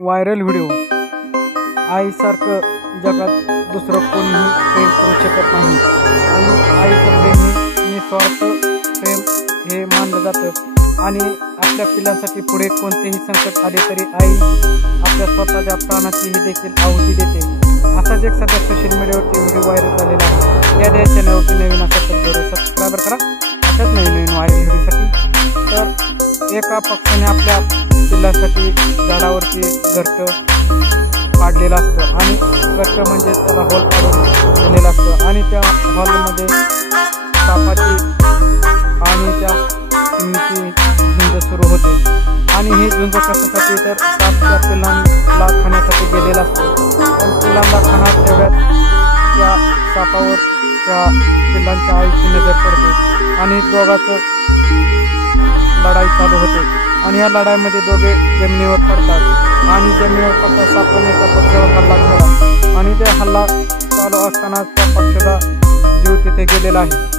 Viral video. आईसारखं जगात दुसरं कोणीही प्रेम करू शकत नाही आणि आईचं प्रेम हे निस्वार्थ प्रेम हे मानलं जातं आणि आपल्या पिलांसाठी पुढे कोणतेही संकट आले तरी आई आपल्या स्वतःच्या प्राणाचीही देखील आहुती देते। असाच एक सध्या सोशल मीडियावरती व्हिडिओ व्हायरल झालेला आहे। या चॅनलवरती नवीन असेल तर जरूर सबस्क्राईब करा अशाच नवीन व्हायरल व्हिडिओसाठी। तर एका पक्षाने आपल्या पिल्लासाठी झाडावरती घरटं पाडलेलं असतं आणि घरटं म्हणजे त्याला हॉल पाडून दिलेलं असतं आणि त्या हॉलमध्ये सापाची आणि त्या चिमणीची झुंज सुरू होते आणि ही झुंज कशासाठी तर साप त्या पिल्लांना खाण्यासाठी गेलेला असतो। पण पिल्लांना खाणार तेवढ्यात त्या सापावर त्या पिल्लांच्या आईची नजर पडते आणि दोघांचं लढाई चालू होते आणि या लढाईमध्ये दोघे जमिनीवर पडतात आणि जमिनीवर पडता सापाने त्या पक्षावर हल्ला केला आणि त्या हल्ला चालू असताना त्या पक्षाचा जीव तिथे गेलेला आहे।